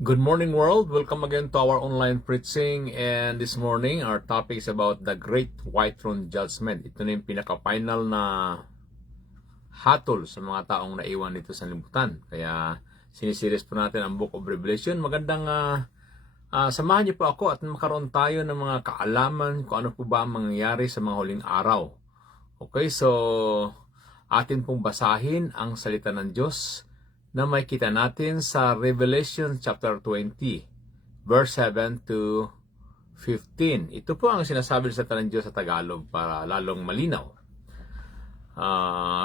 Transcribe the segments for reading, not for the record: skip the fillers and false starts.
Good morning, world. Welcome again to our online preaching. And this morning, our topic is about the Great White Throne Judgment. Ito na yung pinaka-final na hatol sa mga taong naiwan dito sa libutan. Kaya sinisiris po natin ang Book of Revelation. Magandang samahan niyo po ako at makaroon tayo ng mga kaalaman kung ano po ba ang mangyayari sa mga huling araw. Okay, so atin pong basahin ang salita ng Diyos na makita natin sa Revelation chapter 20, verse 7 to 15. Ito po ang sinasabi sa ng Diyos sa Tagalog para lalong malinaw.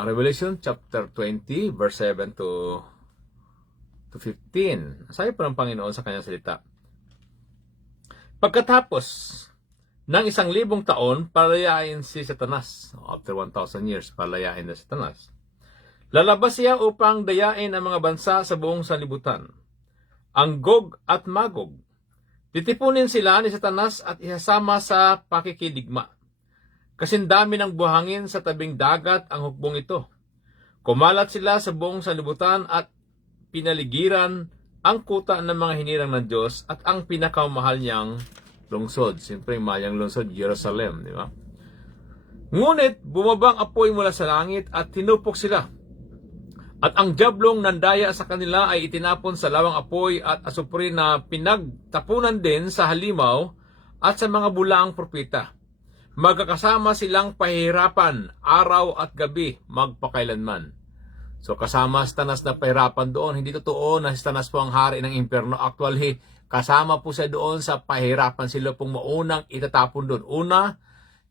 Revelation chapter 20, verse 7 to 15. Sabi po ng Panginoon sa kanyang salita. Pagkatapos ng 1,000 taon, palayain si Satanas. After 1,000 years, palayain na Satanas. Lalabas siya upang dayain ang mga bansa sa buong sanlibutan, ang Gog at Magog. Titipunin sila ni Satanas at ihasama sa pakikidigma. Kasindami ng buhangin sa tabing dagat ang hukbong ito. Kumalat sila sa buong sanlibutan at pinaligiran ang kuta ng mga hinirang ng Diyos at ang pinakamahal niyang lungsod. Siyempre, mayang lungsod, Jerusalem, di ba? Ngunit, bumabang apoy mula sa langit at tinupok sila. At ang diablong nandaya sa kanila ay itinapon sa lawang apoy at asupre na pinagtapunan din sa halimaw at sa mga bulaang propeta. Magkakasama silang pahihirapan araw at gabi magpakailanman. So kasama si Satanas na pahirapan doon. Hindi totoo na si Satanas po ang hari ng impyerno. Actually, kasama po siya doon sa pahihirapan. Sila pong maunang itatapon doon. Una,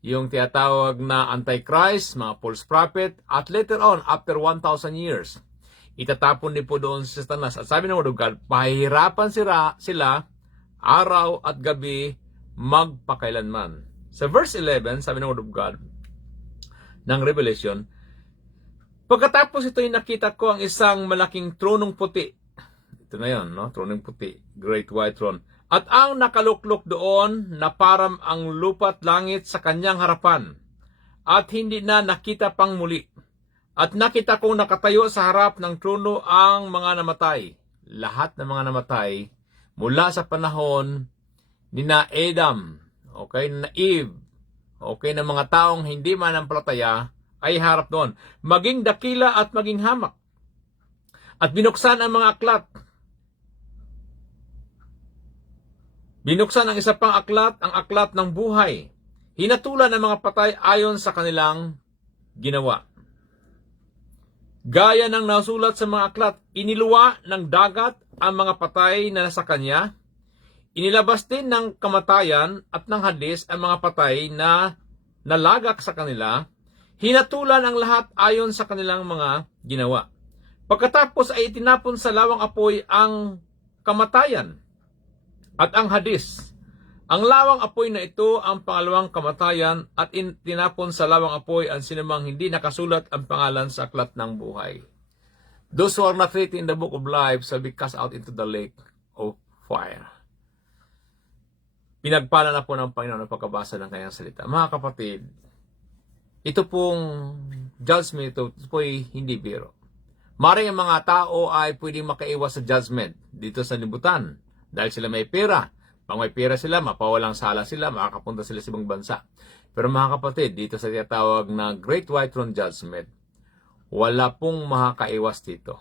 yung tinatawag na Antichrist, mga false prophet, at later on, after 1,000 years, itatapon din po doon si Satanas. At sabi ng Word of God, pahihirapan sila araw at gabi magpakailanman. Sa verse 11, sabi ng Word of God, ng Revelation, pagkatapos ito'y nakita ko ang isang malaking tronong puti. Ito na yun, no? Tronong puti, Great White Throne. At ang nakaluklok doon na parang ang lupa't langit sa kanyang harapan. At hindi na nakita pang muli. At nakita kong nakatayo sa harap ng trono ang mga namatay. Lahat ng mga namatay mula sa panahon ni na Adam, okay, na Eve, okay, ng mga taong hindi manampalataya ay harap doon. Maging dakila at maging hamak. At binuksan ang mga aklat. Binuksan ang isa pang aklat, ang aklat ng buhay. Hinatulan ng mga patay ayon sa kanilang ginawa. Gaya ng nasulat sa mga aklat, iniluwa ng dagat ang mga patay na nasa kanya. Inilabas din ng kamatayan at ng hadis ang mga patay na nalagak sa kanila. Hinatulan ang lahat ayon sa kanilang mga ginawa. Pagkatapos ay itinapon sa lawang apoy ang kamatayan at ang hadis. Ang lawang apoy na ito ang pangalawang kamatayan at tinapon sa lawang apoy ang sinumang hindi nakasulat ang pangalan sa aklat ng buhay. Those who are not written in the book of life shall be cast out into the lake of fire. Pinagpala na po ng Panginoon ang pagkabasa ng kanyang salita. Mga kapatid, ito pong judgment, ito po ay hindi biro. Maring ang mga tao ay pwedeng makaiwas sa judgment dito sa libutan. Dahil sila may pera. Pag may pera sila, mapawalang sala sila, makakapunta sila sa ibang bansa. Pero mga kapatid, dito sa tinatawag na Great White Throne Judgment, wala pong makakaiwas dito.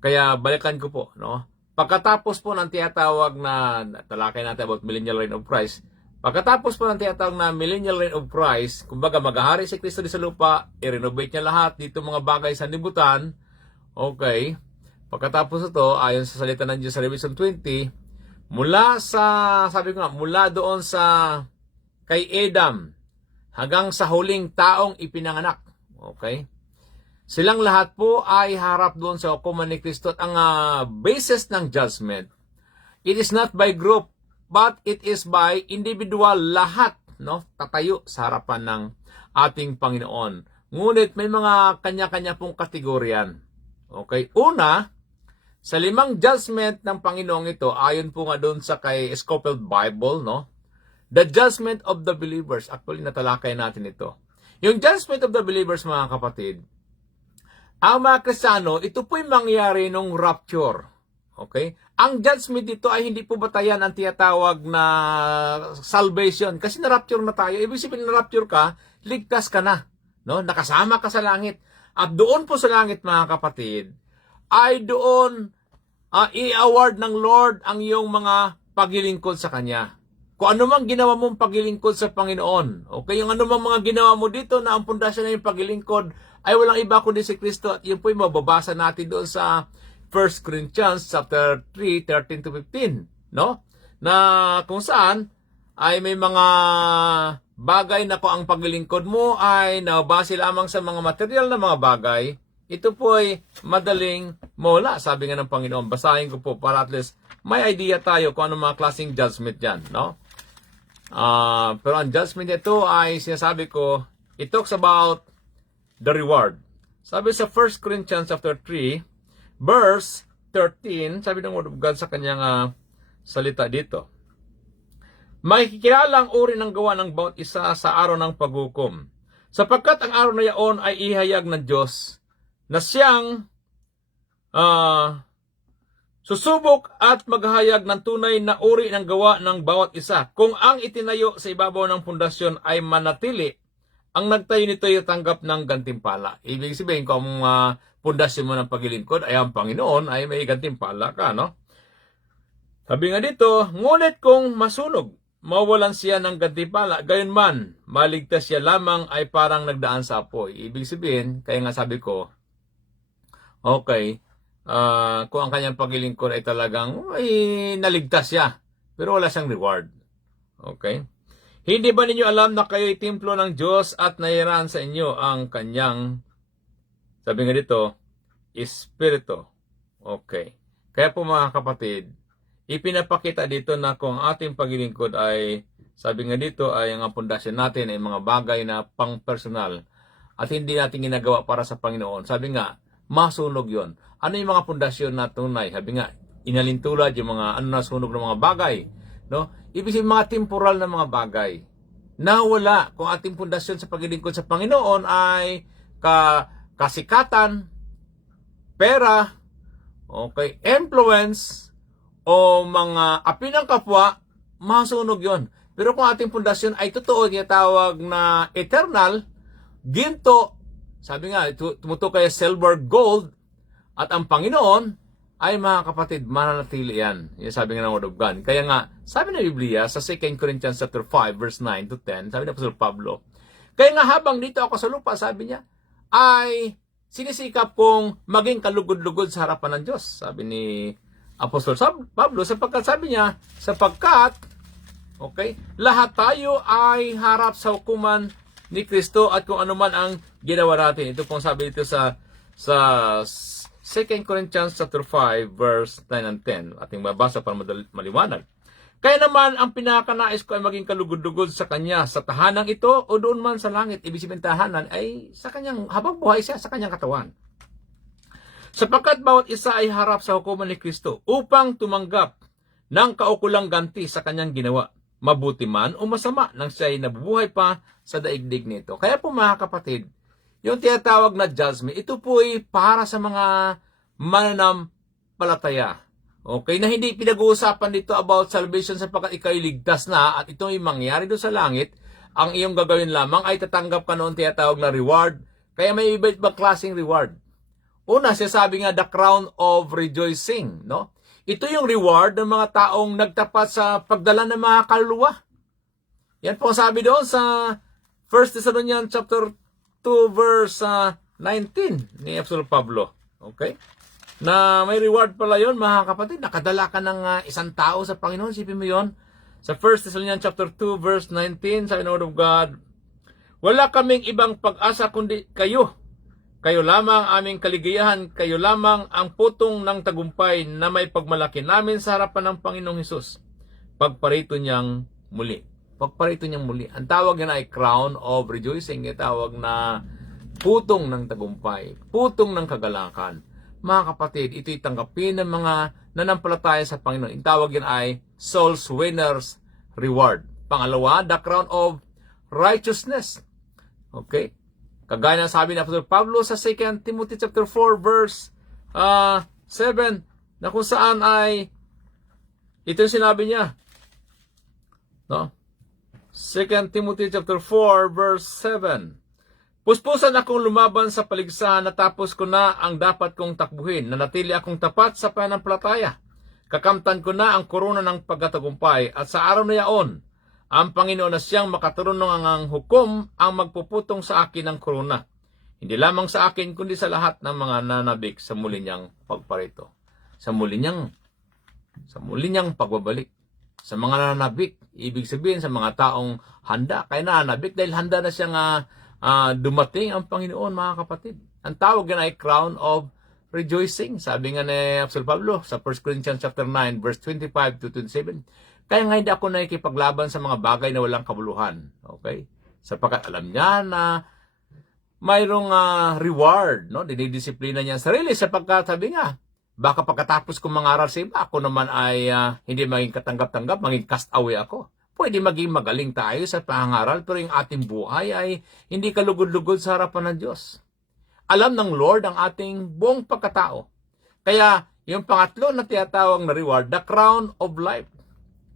Kaya balikan ko po, no? Pagkatapos po ng tinatawag na, talakay natin about millennial reign of Christ, pagkatapos po ng tinatawag na millennial reign of Christ, kumbaga maghahari si Kristo sa lupa, i-renovate niya lahat dito mga bagay sa libutan, okay? Pagkatapos ito, ayon sa salita ng Diyos sa Revelation 20, mula sa, sabi ko nga, mula doon sa kay Adam hanggang sa huling taong ipinanganak. Okay? Silang lahat po ay harap doon sa hukuman ni Kristo. At ang basis ng judgment, it is not by group, but it is by individual. Lahat, no, tatayo sa harapan ng ating Panginoon. Ngunit may mga kanya-kanya pong kategoryan. Okay? Una, sa 5 judgment ng Panginoong ito, ayon po nga doon sa kay Scofield Bible, no? The judgment of the believers. Actually, natalakay natin ito. Yung judgment of the believers, mga kapatid, ang mga Kristiyano, ito po'y mangyari nung rapture. Okay? Ang judgment dito ay hindi po batayan ang tinatawag na salvation. Kasi na-rapture na tayo. Ibig sabihin na-rapture ka, ligtas ka na. No? Nakasama ka sa langit. At doon po sa langit, mga kapatid, ay doon i-award ng Lord ang iyong mga paglilingkod sa Kanya. Kung ano mang ginawa mong paglilingkod sa Panginoon, okay, yung ano mang mga ginawa mo dito na ang pundasyon na yung paglilingkod ay walang iba kundi si Kristo. At yun po yung mababasa natin doon sa 1 Corinthians chapter 3, 13 to 15, no? Na kung saan ay may mga bagay na kung ang paglilingkod mo ay nabase lamang sa mga material na mga bagay, ito po ay madaling mawala, sabi nga ng Panginoon. Basahin ko po para at least may idea tayo kung ano mga klaseng judgment yan, no? Pero ang judgment ito ay sinasabi ko, it talks about the reward. Sabi sa 1 Corinthians chapter 3, verse 13, sabi ng Word of God sa kanyang salita dito. May kikilalang uri ng gawa ng bawat isa sa araw ng paghukom, sapagkat ang araw na yaon ay ihayag ng Diyos na siyang susubok at maghahayag ng tunay na uri ng gawa ng bawat isa. Kung ang itinayo sa ibabaw ng pundasyon ay manatili, ang nagtayo nito ay tanggap ng gantimpala. Ibig sabihin, kung pundasyon mo ng paglilingkod ay ang Panginoon, ay may gantimpala ka, no? Sabi nga dito, ngunit kung masunog, mawalan siya ng gantimpala, gayon man, maligtas siya lamang ay parang nagdaan sa apoy. Ibig sabihin, kaya nga sabi ko, okay, kung ang kanyang paglilingkod ay talagang naligtas siya, pero wala siyang reward. Okay? Hindi ba ninyo alam na kayo'y templo ng Diyos at nahirahan sa inyo ang kanyang, sabi nga dito, Espiritu. Okay. Kaya po mga kapatid, ipinapakita dito na kung ating paglilingkod ay, sabi nga dito, ay ang pundasyon natin ay mga bagay na pang-personal at hindi natin ginagawa para sa Panginoon. Sabi nga, masunog yon. Ano yung mga pundasyon na tunay? Sabi nga, inalintulad yung mga nasunog ng mga bagay. No? Ibig sabihin mga temporal na mga bagay. Nawala kung ating pundasyon sa paglilingkod sa Panginoon ay kasikatan, pera, okay, influence, o mga api ng kapwa, masunog yon. Pero kung ating pundasyon ay totoo, tinatawag na eternal, ginto, sabi nga, tumutukoy silver, gold, at ang Panginoon ay mga kapatid, mananatili yan. Yan sabi nga ng Word of God. Kaya nga, sabi ng Biblia sa 2 Corinthians chapter 5, verse 9 to 10, sabi ng Apostol Pablo, kaya nga habang dito ako sa lupa, sabi niya, ay sinisikap kong maging kalugod-lugod sa harapan ng Diyos. Sabi ni Apostol Pablo, sapagkat sabi niya, okay, lahat tayo ay harap sa hukuman ni Kristo at kung ano man ang ginawa natin. Ito pong sabi dito sa 2 Corinthians chapter 5 verse 9 and 10. Ating mabasa para maliwanag. Kaya naman ang pinakanais ko ay maging kalugod-lugod sa Kanya sa tahanang ito o doon man sa langit. Ibig sabihin tahanan ay sa Kanyang, habang buhay siya sa Kanyang katawan. Sapagkat bawat isa ay harap sa hukuman ni Kristo upang tumanggap ng kaukulang ganti sa Kanyang ginawa. Mabuti man o masama nang siya ay nabubuhay pa sa daigdig nito. Kaya po mga kapatid, yung tinatawag na judgment, ito po ay para sa mga mananampalataya. Okay, na hindi pinag-uusapan dito about salvation sapagkat ikaw ligtas na at ito ay mangyari doon sa langit. Ang iyong gagawin lamang ay tatanggap ka noon tinatawag na reward. Kaya may iba-ibang klaseng reward. Una, sabi nga the crown of rejoicing, no? Ito yung reward ng mga taong nagtapat sa pagdala ng mga kaluluwa. Yan po sabi doon sa 1 Thessalonians chapter 2 verse 19 ni Apostol Pablo. Okay? Na may reward pala yon mga kapatid. Nakadala ka ng isang tao sa Panginoon. Sipin mo yon. Sa 1 Thessalonians chapter 2 verse 19 sa Word of God, wala kaming ibang pag-asa kundi kayo. Kayo lamang aming kaligayahan. Kayo lamang ang putong ng tagumpay na may pagmalaki namin sa harapan ng Panginoong Hesus. Pagparito niyang muli. Pagparito niyang muli. Ang tawag niya ay crown of rejoicing. Ang tawag na putong ng tagumpay. Putong ng kagalakan. Mga kapatid, ito'y tanggapin ng mga nanampalataya sa Panginoon. Ang tawag yan ay Soul's Winner's Reward. Pangalawa, the crown of righteousness. Okay? Kagaya ng sabi ni Apostol Pablo sa 2 Timothy chapter 4 verse 7, na kung saan ay ito yung sinabi niya. No? 2 Timothy chapter 4 verse 7. Puspusan akong lumaban sa paligsahan, natapos ko na ang dapat kong takbuhin, nanatili akong tapat sa pananampalataya. Kakamtan ko na ang korona ng pagkatagumpay at sa araw na yaon, ang Panginoon na siyang makatarunong ang hukom ang magpuputong sa akin ng korona. Hindi lamang sa akin kundi sa lahat ng mga nanabik sa muli niyang pagparito. Sa muli niyang pagbabalik. Sa mga nanabik, ibig sabihin sa mga taong handa. Kaya nanabik dahil handa na siyang dumating ang Panginoon, mga kapatid. Ang tawag yan ay crown of rejoicing. Sabi nga ni Apostol Pablo sa 1 Corinthians chapter 9 verse 25 to 27. Kaya nga hindi ako nakikipaglaban sa mga bagay na walang kabuluhan. Okay? Sapagkat alam niya na mayroong reward, no? Dinidisiplina niya ang sarili sapagkat sabi nga, baka pagkatapos kong mangaral sa iba, ako naman ay hindi maging katanggap-tanggap, maging cast away ako. Pwede maging magaling tayo sa pangaral, pero yung ating buhay ay hindi kalugod-lugod sa harapan ng Diyos. Alam ng Lord ang ating buong pagkatao. Kaya, yung pangatlo na tinatawag na reward, the crown of life.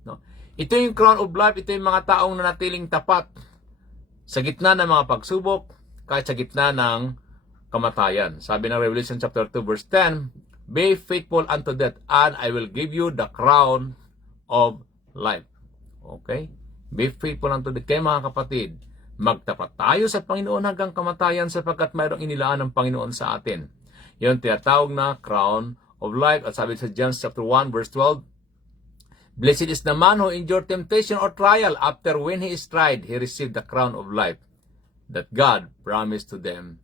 No? Ito yung crown of life, ito yung mga taong nanatiling tapat sa gitna ng mga pagsubok, kahit sa gitna ng kamatayan. Sabi ng Revelation chapter 2 verse 10, be faithful unto death, and I will give you the crown of life. Okay? Be faithful unto death. Kaya mga kapatid, magtapat tayo sa Panginoon hanggang kamatayan sapagkat mayroong inilaan ng Panginoon sa atin. Yun tinatawag na crown of life. At sabi sa James chapter 1 verse 12, blessed is the man who endure temptation or trial. After when he is tried, he received the crown of life that God promised to them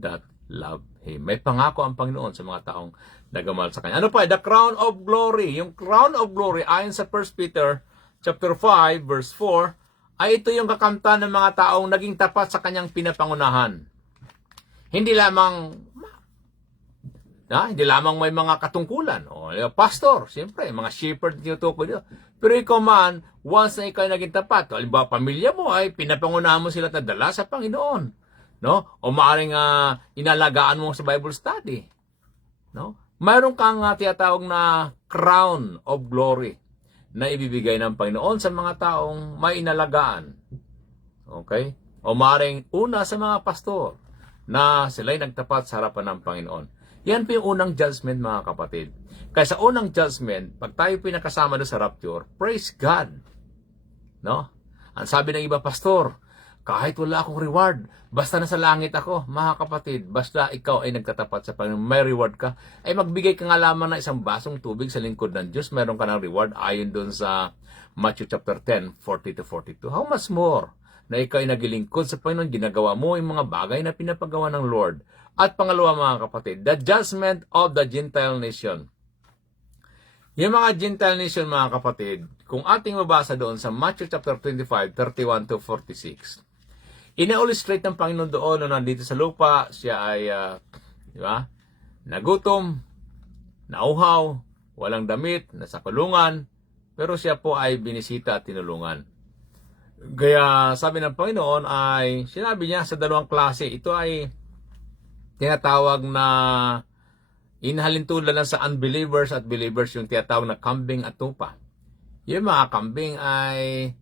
that love Him. May pangako ang Panginoon sa mga taong nagamahal sa Kanya. Ano pa? The crown of glory. Yung crown of glory, ayon sa 1 Peter chapter 5, verse 4, ay ito yung kakamtan ng mga taong naging tapat sa Kanyang pinapangunahan. Hindi lamang may mga katungkulan. O, pastor, siyempre, mga shepherd tinutukoy nyo. Pero ikaw man, once na ikaw ay naging tapat, halimbawa, pamilya mo ay pinapangunahan mo sila at nadala sa Panginoon. No? O maaaring inalagaan mo sa Bible study. No? Mayroon kang tinatawag na crown of glory na ibibigay ng Panginoon sa mga taong may inalagaan. Okay? O maaaring una sa mga pastor na sila'y nagtapat sa harapan ng Panginoon. Yan po yung unang judgment, mga kapatid. Kaya sa unang judgment, pag tayo pinakasama doon sa rapture, praise God. No? Ang sabi ng iba, pastor, kahit wala akong reward, basta nasa langit ako, mga kapatid, basta ikaw ay nagtatapat sa Panginoon, may reward ka, ay magbigay ka nga lamang ng isang basong tubig sa lingkod ng Diyos, meron ka ng reward, ayon doon sa Matthew chapter 10, 40-42. How much more na ikaw ay nagilingkod sa Panginoon, ginagawa mo yung mga bagay na pinapagawa ng Lord. At pangalawa, mga kapatid, the judgment of the Gentile nation. Yung mga Gentile nation, mga kapatid, kung ating mabasa doon sa Matthew chapter 25, 31-46, ina-illustrate ng Panginoon doon na nandito sa lupa, siya ay, di ba, nagutom, nauhaw, walang damit, nasa kulungan, pero siya po ay binisita at tinulungan. Kaya sabi ng Panginoon ay, sinabi niya sa dalawang klase, ito ay tinatawag na inhalintulan lang sa unbelievers at believers, yung tinatawag na kambing at tupa. Yung mga kambing ay,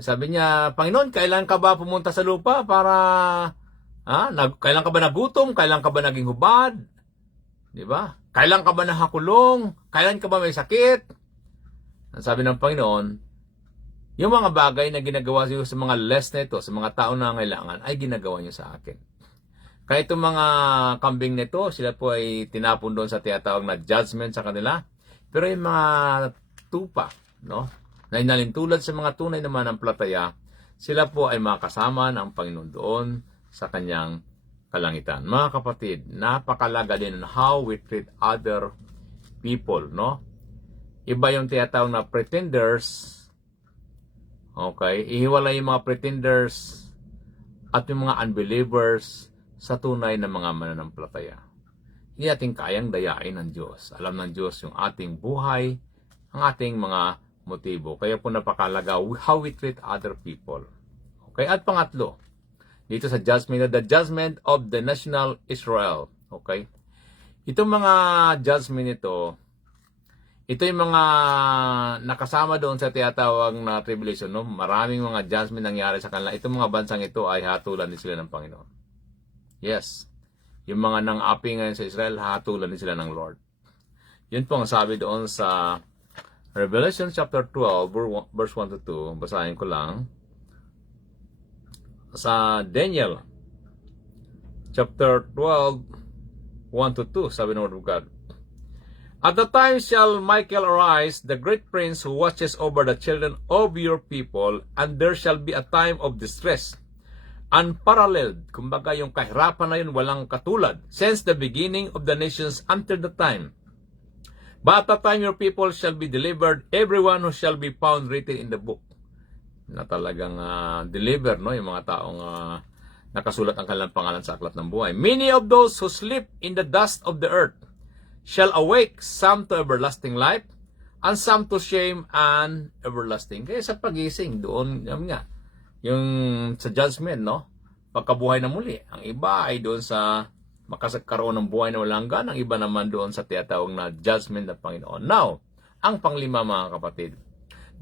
sabi niya, Panginoon, kailan ka ba pumunta sa lupa para, kailan ka ba nagutom? Kailan ka ba naging hubad? Di ba? Kailan ka ba nakakulong? Kailan ka ba may sakit? Ang sabi ng Panginoon, yung mga bagay na ginagawa niyo sa mga less na ito, sa mga tao na ngailangan, ay ginagawa niyo sa akin. Kaya itong mga kambing nito, sila po ay tinapon doon sa tinatawag na judgment sa kanila. Pero yung mga tupa, no, na inalintulad sa mga tunay naman ng palataya, sila po ay makasama ng Panginoon doon sa kanyang kalangitan. Mga kapatid, napakalaga din ng how we treat other people, no? Iba yung tinatawag na pretenders. Okay, ihiwalay yung mga pretenders at yung mga unbelievers sa tunay na mga mananampalataya. Hindi natin kayang dayain ng Diyos. Alam ng Diyos yung ating buhay, ang ating mga motibo. Kaya po napakalaga how we treat other people. Okay, at pangatlo, dito sa judgment, the judgment of the national Israel. Okay, itong mga judgment ito Ito yung mga nakasama doon sa tinatawag na tribulation, no? Maraming mga judgment nangyari sa kanila. Itong mga bansang ito ay hatulan din sila ng Panginoon. Yes. Yung mga nang-api ngayon sa Israel, hatulan din sila ng Lord. Yun po ang sabi doon sa Revelation chapter 12, verse 1 to 2. Basahin ko lang. Sa Daniel chapter 12, 1 to 2, sabi ng Word of God. At the time shall Michael arise, the great prince who watches over the children of your people, and there shall be a time of distress, unparalleled. Kumbaga yung kahirapan na yun walang katulad, since the beginning of the nations until the time. But at the time your people shall be delivered, everyone who shall be found written in the book. Na talagang deliver, no? Yung mga taong nakasulat ang kanilang pangalan sa aklat ng buhay. Many of those who sleep in the dust of the earth shall awake, some to everlasting life, and some to shame and everlasting. Kaya sa pagising, doon, yung sa judgment, no? Pagkabuhay na muli. Ang iba ay doon sa makakaroon ng buhay na walang hanggan, ang iba naman doon sa tinatawag na judgment ng Panginoon. Now, ang panglima, mga kapatid,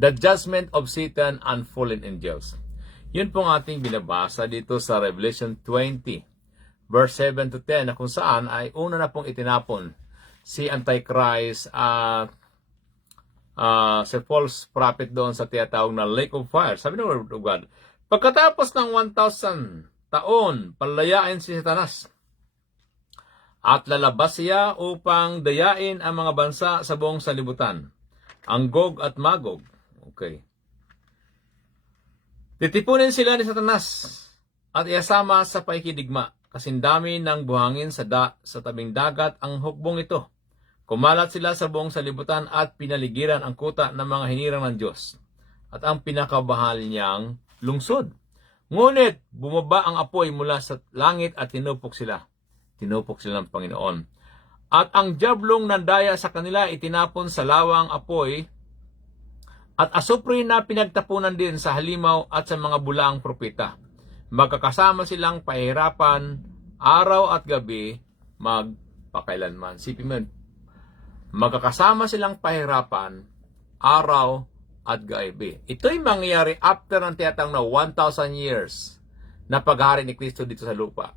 the judgment of Satan and fallen angels. Yun pong ating binabasa dito sa Revelation 20, verse 7 to 10, na kung saan ay una na pong itinapon si Antichrist at si false prophet doon sa tinatawag na lake of fire. Sabi ng Word of God, pagkatapos ng 1,000 taon, palayain si Satanas at lalabas siya upang dayain ang mga bansa sa buong sanlibutan, ang Gog at Magog. Okay. Titipunin sila ni Satanas at iasama sa paikidigma, kasindami ng buhangin sa tabing dagat ang hukbong ito. Kumalat sila sa buong sanlibutan at pinaligiran ang kuta ng mga hinirang ng Diyos at ang pinakabahal niyang lungsod. Ngunit bumaba ang apoy mula sa langit at tinupok sila. Tinupok sila ng Panginoon. At ang diablong nandaya sa kanila itinapon sa lawang apoy at asupre na pinagtapunan din sa halimaw at sa mga bulaang propeta. Magkakasama silang pahirapan araw at gabi magpakailanman. Sipin mo, magkakasama silang pahirapan araw at gabi. Ito'y mangyayari after ng tiyatang na 1,000 years na paghari ni Kristo dito sa lupa.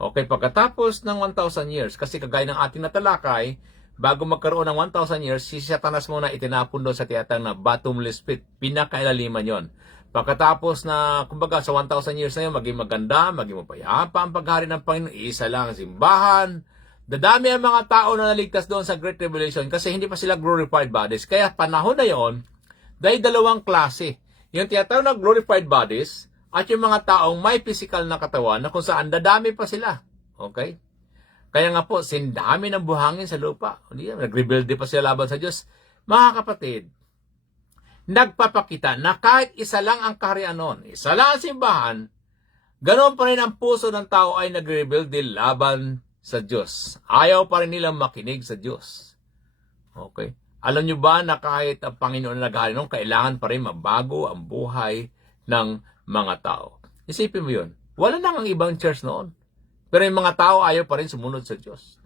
Okay, pagkatapos ng 1,000 years, kasi kagaya ng ating natalakay, bago magkaroon ng 1,000 years, si Satanas muna itinapon doon sa tiyatang na bottomless pit. Pinakailaliman yon. Pagkatapos na, kumbaga, sa 1,000 years na yun, maging maganda, maging mapayapa ang paghari ng Panginoon, isa lang ang simbahan. Dadami ang mga tao na naligtas doon sa Great Tribulation kasi hindi pa sila glorified bodies. Kaya panahon na yon, dahil dalawang klase. Yung tiyatawag na glorified bodies at yung mga taong may physical na katawan na kung saan dadami pa sila. Okay? Kaya nga po, sindami ng buhangin sa lupa. Nag-rebuild pa sila laban sa Diyos. Mga kapatid, nagpapakita na kahit isa lang ang kaharian noon, isa lang ang simbahan, ganoon pa rin ang puso ng tao ay nag-rebuild din laban sa Diyos. Ayaw pa rin nilang makinig sa Diyos. Okay? Alam nyo ba na kahit ang Panginoon na naghari noon, kailangan pa rin mabago ang buhay ng mga tao. Isipin mo yun. Wala nang ang ibang church noon. Pero yung mga tao ayaw pa rin sumunod sa Diyos.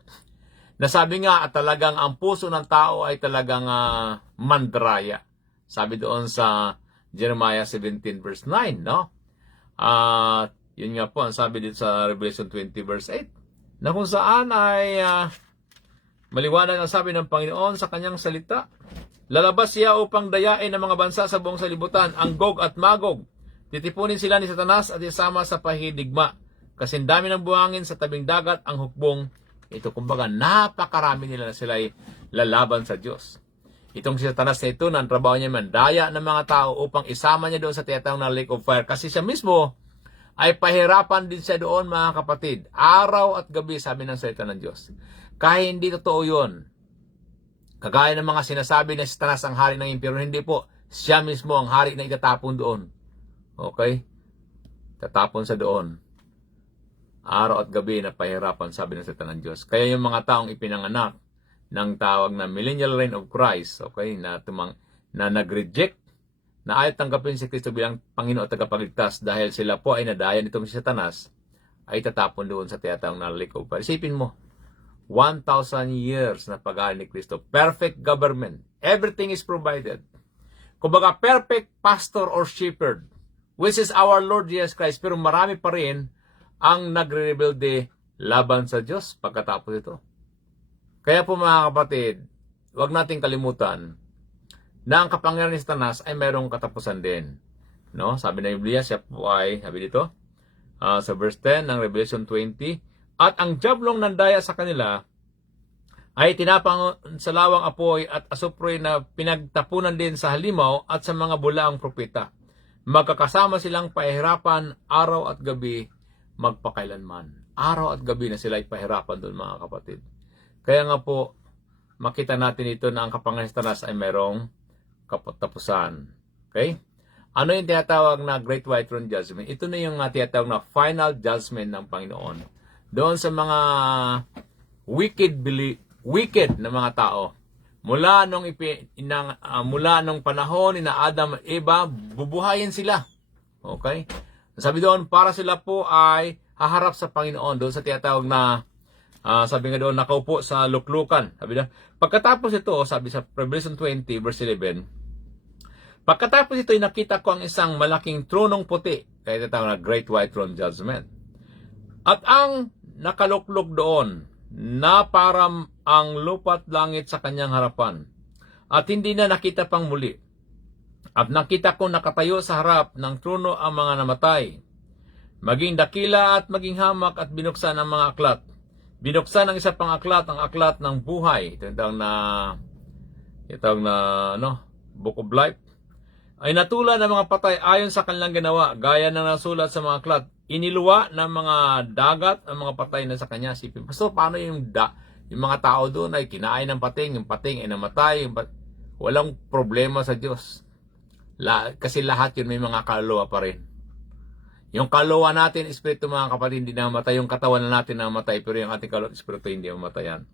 Nasabi nga at talagang ang puso ng tao ay talagang mandraya. Sabi doon sa Jeremiah 17 verse 9, no? Yun nga po, ang sabi dito sa Revelation 20 verse 8, na kung saan ay maliwanag ang sabi ng Panginoon sa kanyang salita. Lalabas siya upang dayain ang mga bansa sa buong salibutan, ang Gog at Magog. Titipunin sila ni Satanas at isama sa pahidigma. Kasindami ng buhangin sa tabing dagat ang hukbong ito. Kumbaga, napakarami nila na sila ay lalaban sa Diyos. Itong si Satanas na ito, ang trabaho niya mandaya ng mga tao upang isama niya doon sa tiyatawag na lake of fire. Kasi siya mismo ay pahirapan din siya doon, mga kapatid. Araw at gabi, sabi ng salita ng Diyos. Kahit hindi totoo yun. Kagaya ng mga sinasabi na si Satanas ang hari ng impyerno, hindi po. Siya mismo ang hari na itatapon doon. Okay? Tatapon sa doon. Araw at gabi na pahirapan, sabi ng salita ng Diyos. Kaya yung mga taong ipinanganak ng tawag na millennial reign of Christ, okay, na nag-reject, na ayaw tanggapin si Kristo bilang Panginoon at tagapagligtas dahil sila po ay nadayan itong si Satanas, ay tatapon doon sa tiyatawag na lake of fire. Isipin mo, 1,000 years na pag-aari ni Kristo. Perfect government. Everything is provided. Kumbaga, perfect pastor or shepherd, which is our Lord Jesus Christ. Pero marami pa rin ang nagre-rebelde laban sa Diyos pagkatapos ito. Kaya po mga kapatid, huwag nating kalimutan na ang kapangyarihan ni Satanas ay mayroong katapusan din. No? Sabi ng Biblia, siya po ay, sabi dito, sa verse 10 ng Revelation 20, at ang diablong nandaya sa kanila ay tinapang sa lawang apoy at asupre na pinagtapunan din sa halimaw at sa mga bulaang propeta. Magkakasama silang pahirapan araw at gabi magpakailanman. Araw at gabi na sila ay pahirapan doon mga kapatid. Kaya nga po, makita natin ito na ang kapangyarihan ni Satanas ay mayroong katapusan. Okay? Ano yung tinatawag na Great White Throne Judgment? Ito na yung tinatawag na final judgment ng Panginoon. Doon sa mga wicked na mga tao. Mula nung panahon ni na Adam at Eva, bubuhayin sila. Okay? Sabi doon, para sila po ay haharap sa Panginoon. Doon sa tinatawag na, sabi nga doon, nakaupo sa luklukan. Sabi doon, pagkatapos ito, sabi sa Revelation 20, verse 11, pagkatapos ito, nakita ko ang isang malaking tronong puti, kaya tinatawag na Great White Throne Judgment. At ang nakaluklok doon, na parang ang lupa't langit sa kanyang harapan. At hindi na nakita pang muli. At nakita ko nakatayo sa harap ng trono ang mga namatay. Maging dakila at maging hamak at binuksan ang mga aklat. Binuksan ang isa pang aklat, ang aklat ng buhay. Itong na Book of Life. Ay natulan ng mga patay ayon sa kanilang ginawa, gaya ng nasulat sa mga aklat. Iniluwa ng mga dagat ang mga patay na sa kanya. Sipin, Pastor, paano yung mga tao doon ay kinain ng pating, yung pating ay namatay, walang problema sa Diyos. Kasi lahat yun may mga kaluluwa pa rin. Yung kaluluwa natin, espiritu mga kapatid, hindi namatay. Yung katawan na natin namatay, pero yung ating kaluluwa, espiritu hindi namatayan.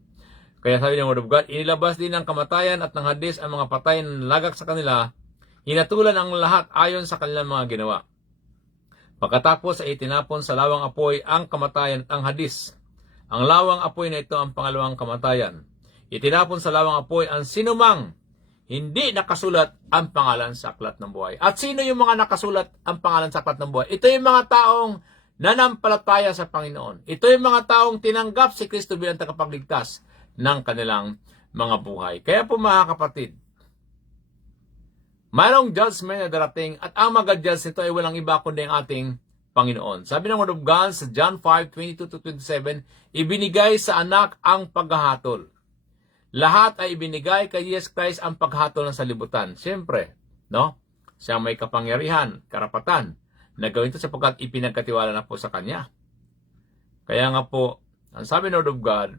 Kaya sabi ng Word of God, inilabas din ng kamatayan at ng hadis ang mga patay na lagak sa kanila, hinatulan ang lahat ayon sa kanilang mga ginawa. Pagkatapos ay itinapon sa lawang apoy ang kamatayan at ang hadis. Ang lawang apoy na ito ang pangalawang kamatayan. Itinapon sa lawang apoy ang sinumang hindi nakasulat ang pangalan sa aklat ng buhay. At sino yung mga nakasulat ang pangalan sa aklat ng buhay? Ito yung mga taong nanampalataya sa Panginoon. Ito yung mga taong tinanggap si Kristo bilang tagapagligtas ng kanilang mga buhay. Kaya po mga kapatid, mayroong judgment na darating at ang mag-judge nito ay walang iba kundi ang ating Panginoon. Sabi ng Word of God sa John 5:22-27, ibinigay sa anak ang paghahatol. Lahat ay ibinigay kay Jesus Christ ang paghatol ng salibutan. Siyempre, no? Siya may kapangyarihan, karapatan na gawin ito sapagkat ipinagkatiwala na po sa Kanya. Kaya nga po, ang sabi ng Word of God,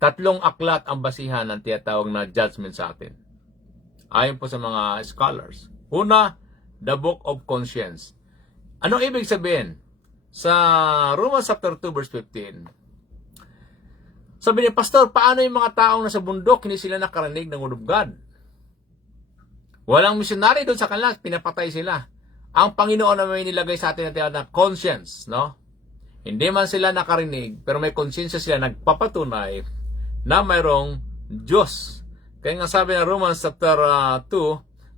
3 aklat ang basihan ng tinatawag na judgment sa atin. Ayon po sa mga scholars. Una, the book of conscience. Ano ibig sabihin? Sa Romans chapter 2 verse 15, sabi niya, Pastor, paano yung mga taong nasa bundok, hindi sila nakarinig ng Word of God? Walang missionary doon sa kanila, pinapatay sila. Ang Panginoon na may nilagay sa atin na conscience, no? Hindi man sila nakarinig, pero may konsensya sila nagpapatunay na mayroong Diyos. Kaya nga sabi ng Romans chapter 2,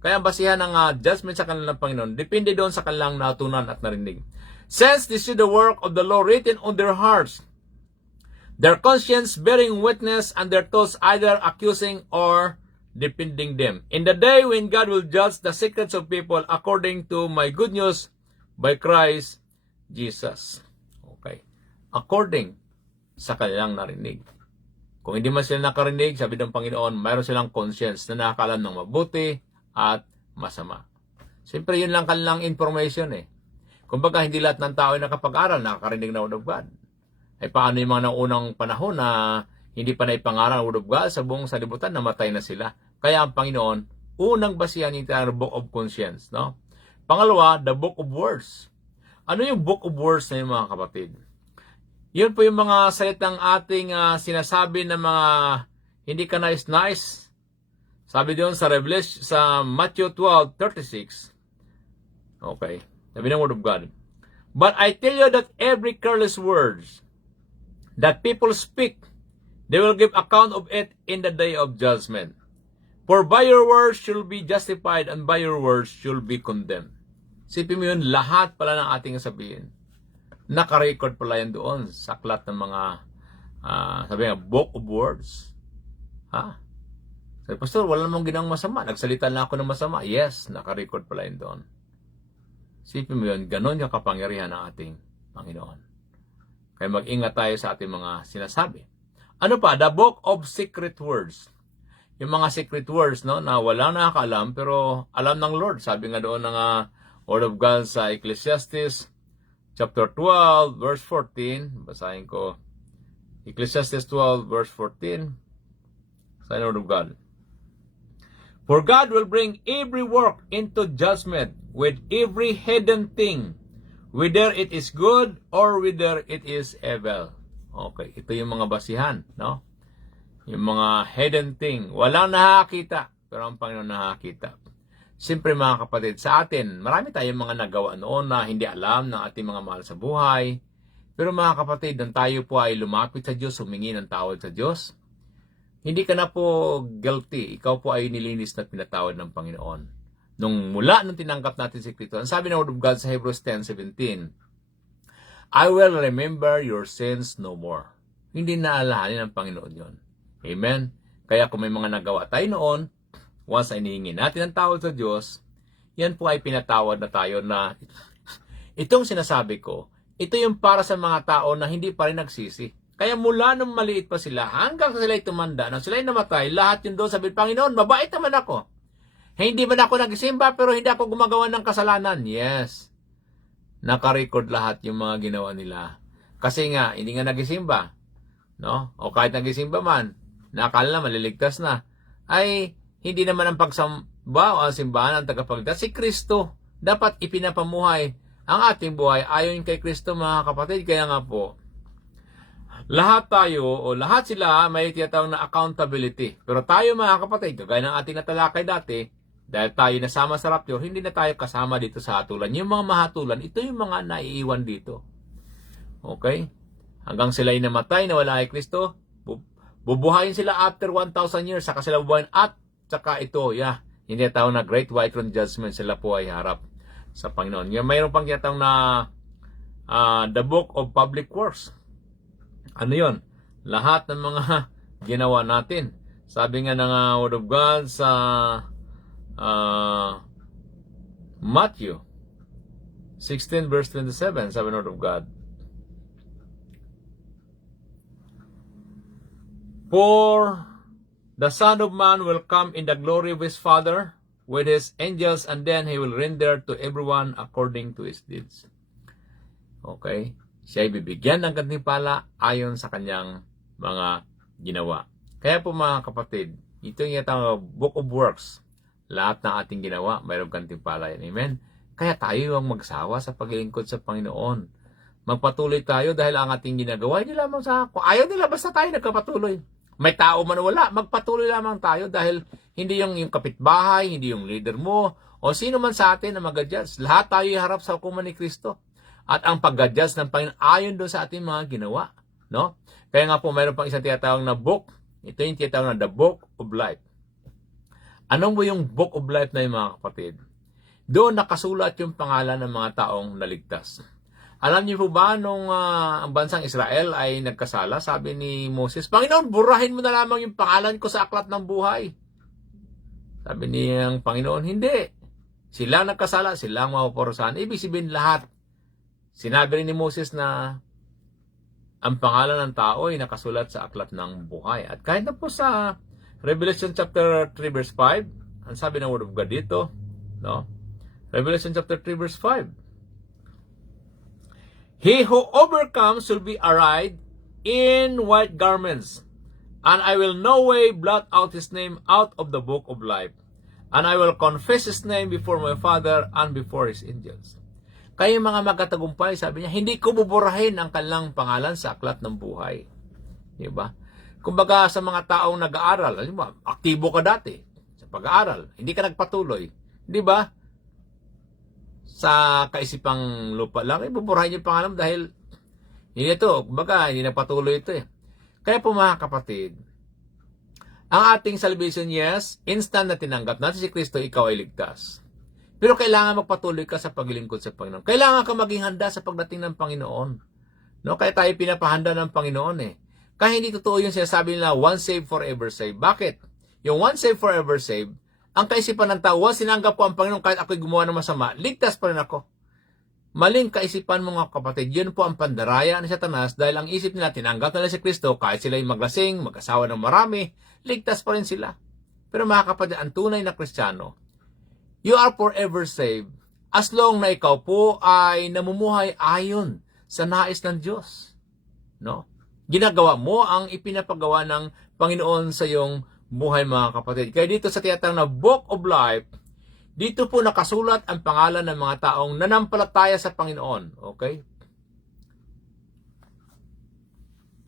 kaya ang basihan ng judgment sa kanilang Panginoon, depende doon sa kanilang natunan at narinig. Since this is the work of the law written on their hearts, their conscience bearing witness and their thoughts either accusing or defending them. In the day when God will judge the secrets of people according to my good news by Christ Jesus. Okay. According sa kanilang narinig. Kung hindi man sila nakarinig, sabi ng Panginoon, mayroon silang conscience na nakakalam ng mabuti at masama. Siyempre, yun lang kanilang information eh. Kumbaga, hindi lahat ng tao ay nakapag-aral, nakakarinig na Word of God. Ay paano yung mga naunang panahon na hindi pa naipangaral ang Word of God sa buong salibutan, namatay na sila. Kaya ang Panginoon, unang basihan yung Book of Conscience. No? Pangalawa, the Book of Words. Ano yung Book of Words na yung mga kapatid? Yun po yung mga salitang ating sinasabi ng mga hindi ka nice. Sabi doon sa Revelation, sa Matthew 12:36. Okay. Sabi ng Word of God. But I tell you that every careless words that people speak They will give account of it in the day of judgment. For by your words you'll be justified, and by your words you'll be condemned. Sipin mo yun, lahat pala ng ating sabihin. Naka-record pala yan doon sa aklat ng mga, sabi nga, book of words. Ha? Sabi, Pastor, wala namang ginawang masama. Nagsalita na ako ng masama. Yes, naka-record pala yun doon. Sipin mo yun, ganon yung kapangyarihan ng ating Panginoon. Kaya mag-ingat tayo sa ating mga sinasabi. Ano pa? The book of secret words. Yung mga secret words, no, na walang nakakaalam, pero alam ng Lord. Sabi nga doon ng Word of God sa Ecclesiastes, chapter 12, verse 14. Basahin ko. Ecclesiastes 12, verse 14. Sa Word of God. For God will bring every work into judgment with every hidden thing, whether it is good or whether it is evil. Okay, ito yung mga basihan, no? Yung mga hidden thing. Walang nakakita, pero ang Panginoon nakakita. Siyempre mga kapatid, sa atin, marami tayong mga nagawa noon na hindi alam ng ating mga mahal sa buhay. Pero mga kapatid, nang tayo po ay lumapit sa Diyos, humingi ng tawad sa Diyos, hindi ka na po guilty. Ikaw po ay nilinis na pinatawad ng Panginoon. Nung mula nung tinanggap natin si Kristo, ang sabi ng Word of God sa Hebrews 10:17, I will remember your sins no more. Hindi naalahanin ng Panginoon yon. Amen? Kaya kung may mga nagawa tayo noon, once ay hinihingi natin ang tawad sa Diyos, yan po ay pinatawad na tayo na itong sinasabi ko, ito yung para sa mga tao na hindi pa rin nagsisi. Kaya mula nung maliit pa sila, hanggang sila ay tumanda, nang sila ay namatay, lahat yun doon sabi, Panginoon, mabait naman ako. Hindi ba ako nagsimba pero hindi ako gumagawa ng kasalanan? Yes. Naka-record lahat yung mga ginawa nila. Kasi nga, hindi nga nagisimba. No? O kahit nagisimba man, nakala na maliligtas na. Ay, hindi naman ang pagsamba o ang simbahan ang tagapagligtas. Si Kristo, dapat ipinapamuhay ang ating buhay ayon kay Kristo mga kapatid. Kaya nga po, lahat tayo o lahat sila may tiyatawag na accountability. Pero tayo mga kapatid, kagaya ng ating natalakay dati, dahil tayo nasama sa rapture, hindi na tayo kasama dito sa hatulan. Yung mga mahatulan, ito yung mga naiiwan dito. Okay? Hanggang sila ay namatay na wala kay Kristo, bubuhayin sila after 1,000 years, saka sila bubuhayin at saka ito, hindi tawag na Great White Throne Judgment, sila po ay harap sa Panginoon. Yung mayroon pang tiyatawag na the Book of Public Works. Ano yon? Lahat ng mga ginawa natin. Sabi nga ng Word of God sa Matthew 16 verse 27, sabi ng Word of God, For the Son of Man will come in the glory of his Father with his angels, and then he will render to everyone according to his deeds. Okay? Siya ay bibigyan ng gantimpala ayon sa kanyang mga ginawa. Kaya po mga kapatid, ito yung itang Book of Works. Lahat ng ating ginawa, mayroong gantimpala yan. Amen? Kaya tayo ang magsawa sa paglingkod sa Panginoon. Magpatuloy tayo dahil ang ating ginagawa, hindi lamang sa kung ayaw nila, basta tayo nagkapatuloy. May tao man wala, magpatuloy lamang tayo dahil hindi yung kapitbahay, hindi yung leader mo, o sino man sa atin na mag-judge. Lahat tayo iharap sa hukuman ni Kristo. At ang pag-judge ng Panginoon ayon doon sa ating mga ginawa. No? Kaya nga po, mayroon pang isang tinatawag na book. Ito yung tinatawag na the Book of Life. Ano mo yung Book of Life na yung mga kapatid? Doon nakasulat yung pangalan ng mga taong naligtas. Alam niyo po ba nung ang bansang Israel ay nagkasala, sabi ni Moses, Panginoon, burahin mo na lamang yung pangalan ko sa aklat ng buhay. Sabi niyang Panginoon, hindi. Sila nagkasala, silang mapupurusahan. Ibig sabihin lahat. Sinabi rin ni Moses na ang pangalan ng tao ay nakasulat sa aklat ng buhay. At kahit na po sa Revelation chapter 3 verse 5, ang sabi ng Word of God dito, no? Revelation chapter 3 verse 5. He who overcomes will be arrayed in white garments, and I will no way blot out his name out of the book of life, and I will confess his name before my Father and before his angels. Kaya mga magkatagumpay, sabi niya, hindi ko buburahin ang kanilang pangalan sa aklat ng buhay. Diba? Kumbaga sa mga taong nag-aaral, aktibo ka dati sa pag-aaral, hindi ka nagpatuloy. Di ba? Sa kaisipang lupa lang, buburahin yung pangalan dahil hindi ito, kumbaga hindi nagpatuloy ito eh. Kaya po mga kapatid, ang ating salvation, yes, instant na tinanggap natin si Kristo, ikaw ay ligtas. Pero kailangan magpatuloy ka sa paglingkod sa Panginoon. Kailangan ka maging handa sa pagdating ng Panginoon. No? Kaya tayo pinapahanda ng Panginoon eh. Kaya hindi totoo yung sinasabi nila, once saved, forever saved. Bakit? Yung once saved, forever saved, ang kaisipan ng tao, once sinanggap ko ang Panginoon kahit ako'y gumawa ng masama, ligtas pa rin ako. Maling kaisipan mga kapatid, yun po ang pandaraya ni Satanas dahil ang isip nila, tinanggap nila si Kristo, kahit sila ay maglasing, mag-asawa ng marami, ligtas pa rin sila. Pero mga kapatid, ang tunay na Kristiyano, you are forever saved as long na ikaw po ay namumuhay ayon sa nais ng Diyos. No? Ginagawa mo ang ipinapagawa ng Panginoon sa iyong buhay mga kapatid. Kaya dito sa tiyatang na Book of Life, dito po nakasulat ang pangalan ng mga taong nanampalataya sa Panginoon. Okay?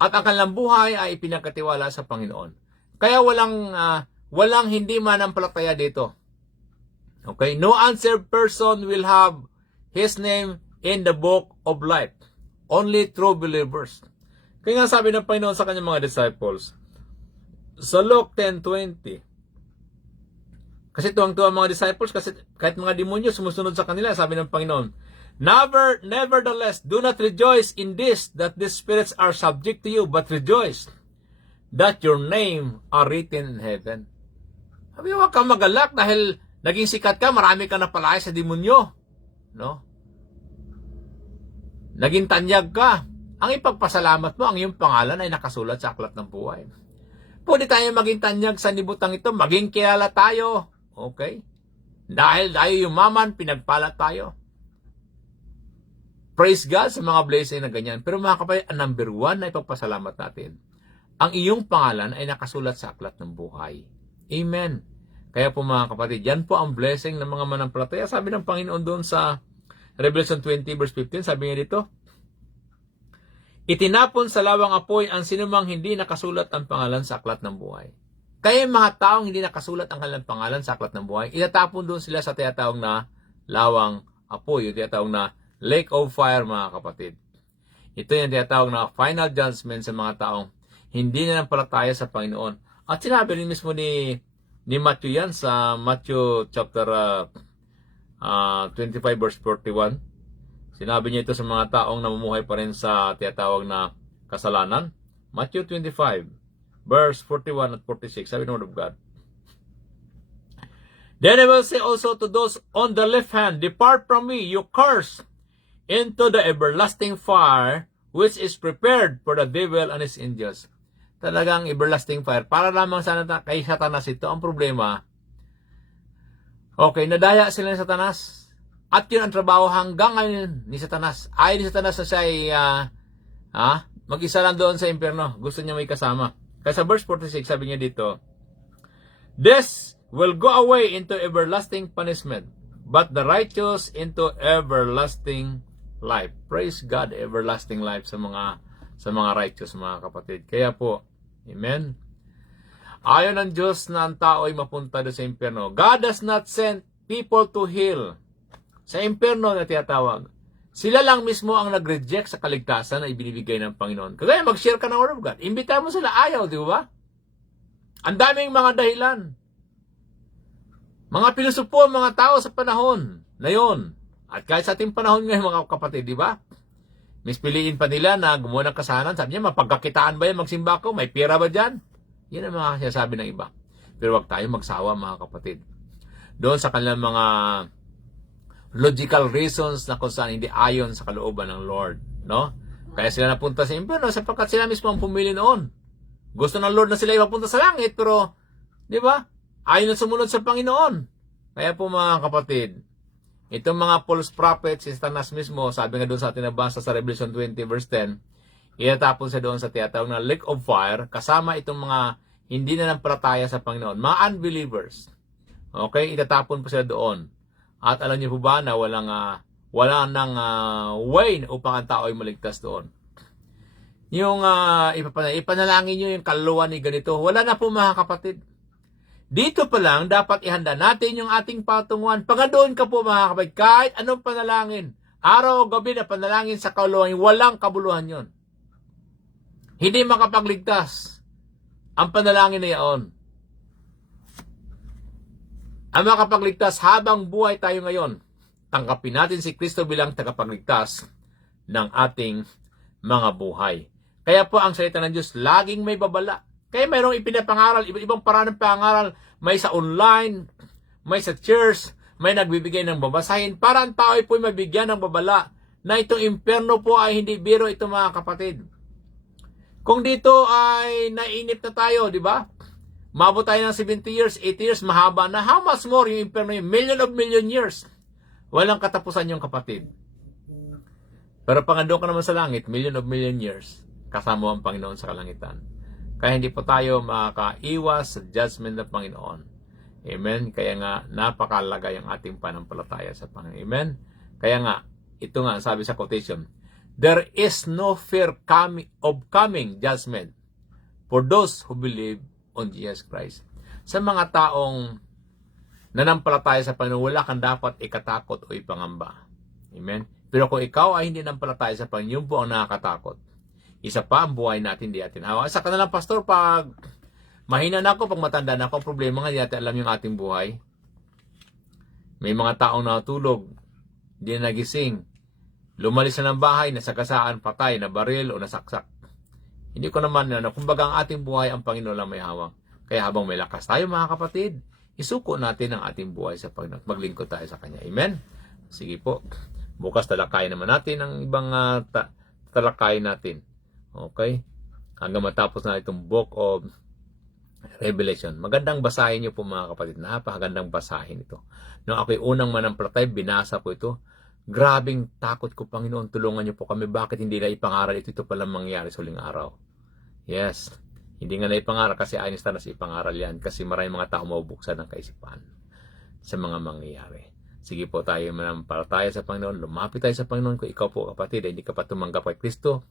At ang kanilang buhay ay ipinagkatiwala sa Panginoon. Kaya walang hindi manampalataya dito. Okay? No unsaved person will have his name in the Book of Life. Only true believers. Kaya nga sabi ng Panginoon sa kanyang mga disciples, sa Luke 10:20, kasi tuwang-tuwa mga disciples, kasi kahit mga demonyo sumusunod sa kanila, sabi ng Panginoon, nevertheless, do not rejoice in this, that these spirits are subject to you, but rejoice that your name are written in heaven. Sabi, huwag kang magalak dahil naging sikat ka, marami ka napalaya sa demonyo. No? Naging tanyag ka. Ang ipagpasalamat mo, ang iyong pangalan ay nakasulat sa aklat ng buhay. Pwede tayo maging tanyag sa nibutang ito, maging kilala tayo. Okay? Dahil tayo yumaman, pinagpala tayo. Praise God sa mga blessing na ganyan. Pero mga kapatid, ang number one na ipagpasalamat natin, ang iyong pangalan ay nakasulat sa aklat ng buhay. Amen. Kaya po mga kapatid, yan po ang blessing ng mga manampalataya. Sabi ng Panginoon doon sa Revelation 20 verse 15, sabi niya dito, itinapon sa lawang apoy ang sinumang hindi nakasulat ang pangalan sa aklat ng buhay. Kaya yung mga taong hindi nakasulat ang kanilang pangalan sa aklat ng buhay, itatapon doon sila sa tinatawag na lawang apoy, yung tinatawag na lake of fire mga kapatid. Ito yung tinatawag na final judgment sa mga taong hindi na nampalataya sa Panginoon. At sinabi rin mismo ni Matthew yan sa Matthew chapter 25 verse 41. Sinabi niya ito sa mga taong namumuhay pa rin sa tinatawag na kasalanan. Matthew 25 verse 41 at 46. Sabi ng Word of God. Then I will say also to those on the left hand, depart from me, you cursed, into the everlasting fire, which is prepared for the devil and his angels. Talagang everlasting fire. Para lamang sana kay Satanas ito. Ang problema, okay, nadaya sila ni Satanas. At yun ang trabaho hanggang ngayon ni Satanas. Ayaw ni Satanas na siya ay mag-isa lang doon sa impyerno. Gusto niya may kasama. Kaya sa verse 46, sabi niya dito, this will go away into everlasting punishment, but the righteous into everlasting life. Praise God, everlasting life sa mga righteous, mga kapatid. Kaya po, amen. Ayaw ng Diyos na ang tao ay mapunta doon sa impyerno. God does not send people to hell. Sa impyerno na tinatawag, sila lang mismo ang nag-reject sa kaligtasan na ibinibigay ng Panginoon. Kaya mag-share ka ng Word of God. Imbita mo sila, ayaw, di ba? Ang daming mga dahilan. Mga pilosopo, mga tao sa panahon na yon. At kahit sa ating panahon ngayon, mga kapatid, di ba? Mispiliin pa nila na gumawa ng kasalanan. Sabi niya, mapagkakitaan ba yan magsimba ko? May pera ba dyan? Yan ang mga sinasabi ng iba. Pero wag tayo magsawa, mga kapatid. Doon sa kanilang mga logical reasons na kung saan hindi ayon sa kalooban ng Lord. No? Kaya sila napunta sa impyerno sapagkat sila mismo ang pumili noon. Gusto ng Lord na sila ipapunta sa langit, pero, di ba? Ayaw na sumunod sa Panginoon. Kaya po mga kapatid, itong mga false prophets, si Satanas mismo, sabi nga doon sa atin nabasa sa Revelation 20 verse 10, itatapon sa doon sa tinatawag na lake of fire, kasama itong mga hindi na nampalataya sa Panginoon, mga unbelievers. Okay, itatapon po sila doon. At alam niyo po ba na wala nang way upang ang tao ay maligtas doon. Yung ipanalangin niyo yung kaluluwa ni ganito, wala na po mga kapatid. Dito pa lang, dapat ihanda natin yung ating patunguhan. Pag doon ka po mga kapatid, kahit anong panalangin, araw o gabi na panalangin sa kaluluwa, walang kabuluhan yon. Hindi makapagligtas ang panalangin na iyon. Ang makapagligtas habang buhay tayo ngayon, tanggapin natin si Kristo bilang tagapagligtas ng ating mga buhay. Kaya po ang salita ng Diyos laging may babala. Kaya mayroong ipinapangaral, ibang paraan ng pangaral, may sa online, may sa church, may nagbibigay ng babasahin para ang tao ay po mabigyan ng babala na itong impyerno po ay hindi biro ito mga kapatid. Kung dito ay nainip na tayo, di ba? Mabot tayo ng 70 years, 80 years, mahaba na. How much more yung impyerno yung million years? Walang katapusan yung kapatid. Pero pag andun ka naman sa langit, million years, kasama ang Panginoon sa kalangitan. Kaya hindi po tayo makakaiwas sa judgment ng Panginoon. Amen? Kaya nga, napakalaga yung ating panampalataya sa Panginoon. Amen? Kaya nga, ito nga sabi sa quotation, there is no fear of coming judgment for those who believe on Jesus Christ. Sa mga taong nanampalataya sa Panginoon, wala kang dapat ikatakot o ipangamba. Amen? Pero kung ikaw ay hindi nanampalataya sa Panginoon, yun po ang nakakatakot. Isa pa ang buhay natin, di atin hawa. Sa kanilang pastor, pag mahina na ako, pag matanda na ako, problema nga, di natin alam yung ating buhay. May mga taong natulog, di na nagising, lumalis na ng bahay, nasagasaan, patay, nabaril o nasaksak. Hindi ko naman, kumbaga ang ating buhay, ang Panginoon lang may hawak. Kaya habang may lakas tayo mga kapatid, isuko natin ang ating buhay sa Panginoon at maglingkod tayo sa Kanya. Amen? Sige po. Bukas talakayin naman natin ang ibang talakayin natin. Okay? Hanggang matapos na itong Book of Revelation. Magandang basahin niyo po mga kapatid. Napakagandang basahin ito. Nung ako'y unang manampalatay, binasa ko ito. Grabing takot ko, Panginoon, tulungan niyo po kami. Bakit hindi na ipangaral ito? Ito palang mangyari sa huling araw. Yes. Hindi nga na ipangaral kasi ayos na ipangaral yan. Kasi maraming mga tao mabubuksan ng kaisipan sa mga mangyayari. Sige po tayo manampalataya sa Panginoon. Lumapit tayo sa Panginoon. Kung ikaw po kapatid, hindi ka pa tumanggap kay Kristo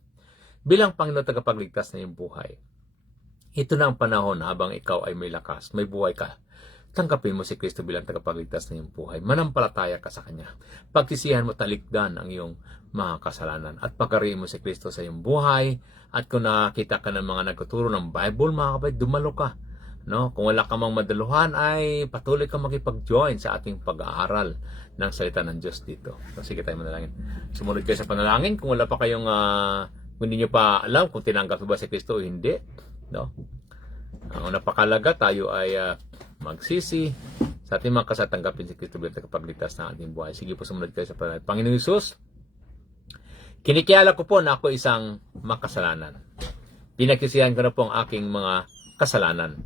bilang Panginoon tagapagligtas na iyong buhay. Ito na ang panahon habang ikaw ay may lakas, may buhay ka. Tanggapin mo si Kristo bilang tagapagligtas na iyong buhay. Manampalataya ka sa Kanya. Pagsisihan mo, talikdan ang iyong mga kasalanan. At pagkariin mo si Kristo sa iyong buhay. At kung nakakita ka ng mga nagtuturo ng Bible, mga kapatid, dumalo ka. No? Kung wala ka mang madaluhan, ay patuloy ka makipag-join sa ating pag-aaral ng salita ng Diyos dito. So, sige tayo manalangin. Sumunod kayo sa panalangin. Kung wala pa kayong kung hindi nyo pa alam kung tinanggap ba si Kristo o hindi, no? Ang napakalaga, tayo ay magsisi sa ating mga kasatanggapin si Kristo bilang tagapagligtas ng ating buhay. Sige po, sumunod kayo sa panalangin. Panginoon Hesus, kinikilala ko po na ako isang makasalanan. Pinagsisihan ko na po ang aking mga kasalanan.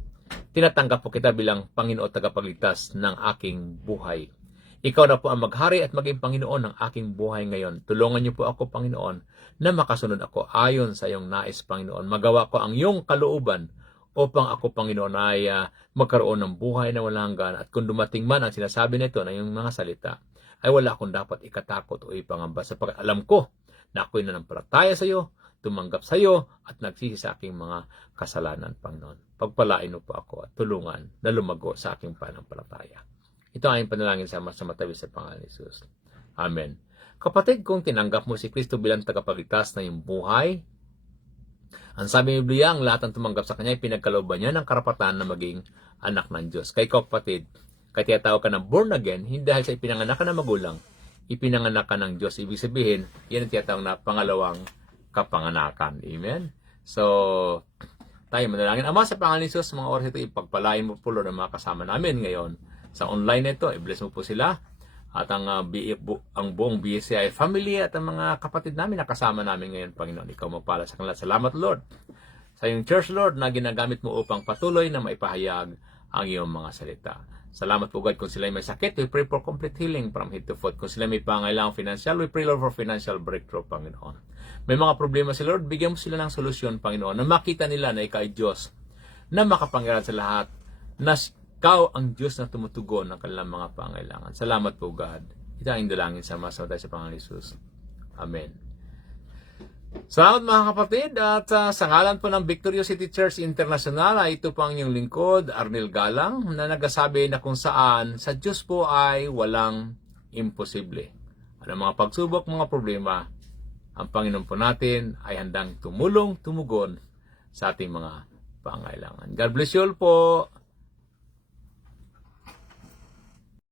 Tinatanggap po kita bilang Panginoon tagapagligtas ng aking buhay. Ikaw na po ang maghari at maging Panginoon ng aking buhay ngayon. Tulungan niyo po ako, Panginoon, na makasunod ako ayon sa iyong nais, Panginoon. Magawa ko ang iyong kalooban upang ako, Panginoon, ay magkaroon ng buhay na walang hanggan. At kung dumating man ang sinasabi nito na yung mga salita, ay wala akong dapat ikatakot o ipangamba sapagkat alam ko na ako'y nanampalataya sa iyo, tumanggap sa iyo, at nagsisi sa aking mga kasalanan, Panginoon. Pagpalain mo po ako at tulungan na lumago sa aking panampalataya. Ito ang panalangin sa matabi sa pangalan ni Jesus. Amen. Kapatid, kung tinanggap mo si Kristo bilang tagapagligtas na iyong buhay, ang sabi ng Biblia, ang lahat ng tumanggap sa Kanya ay pinagkalooban niya ng karapatan na maging anak ng Diyos. Kay kapatid, kaya tinatawag ka ng born again, hindi dahil sa ipinanganak ka ng magulang, ipinanganak ka ng Diyos. Ibig sabihin, yan ang tinatawag na pangalawang kapanganakan. Amen? So, tayo manalangin. Ama, sa pangalan ni Jesus, mga oras ito, ipagpalain mo po Lord ang mga kasama namin ngayon sa online nito. I-bless mo po sila at ang buong BCI family at ang mga kapatid namin na kasama namin ngayon, Panginoon. Ikaw magpala sa kanila. Salamat, Lord, sa iyong church, Lord, na ginagamit mo upang patuloy na maipahayag ang iyong mga salita. Salamat po, God, kung sila may sakit, we pray for complete healing from head to foot. Kung sila may pangailangang financial, we pray, Lord, for financial breakthrough, Panginoon. May mga problema si Lord, bigyan mo sila ng solusyon, Panginoon, na makita nila na ikaw ay Diyos, na makapangyarihan sa lahat, na ikaw ang Diyos na tumutugon ng kanilang mga pangailangan. Salamat po, God. Ito ang dalangin sa tayo sa pangalan ni Jesus. Amen. Salamat mga kapatid, at sa ngalan po ng Victorious City Church International, ito po ang inyong lingkod, Arnel Galang, na nagsasabi na kung saan sa Diyos po ay walang imposible. Ano mga pagsubok, mga problema, ang Panginoon po natin ay handang tumulong, tumugon sa ating mga pangailangan. God bless you all po.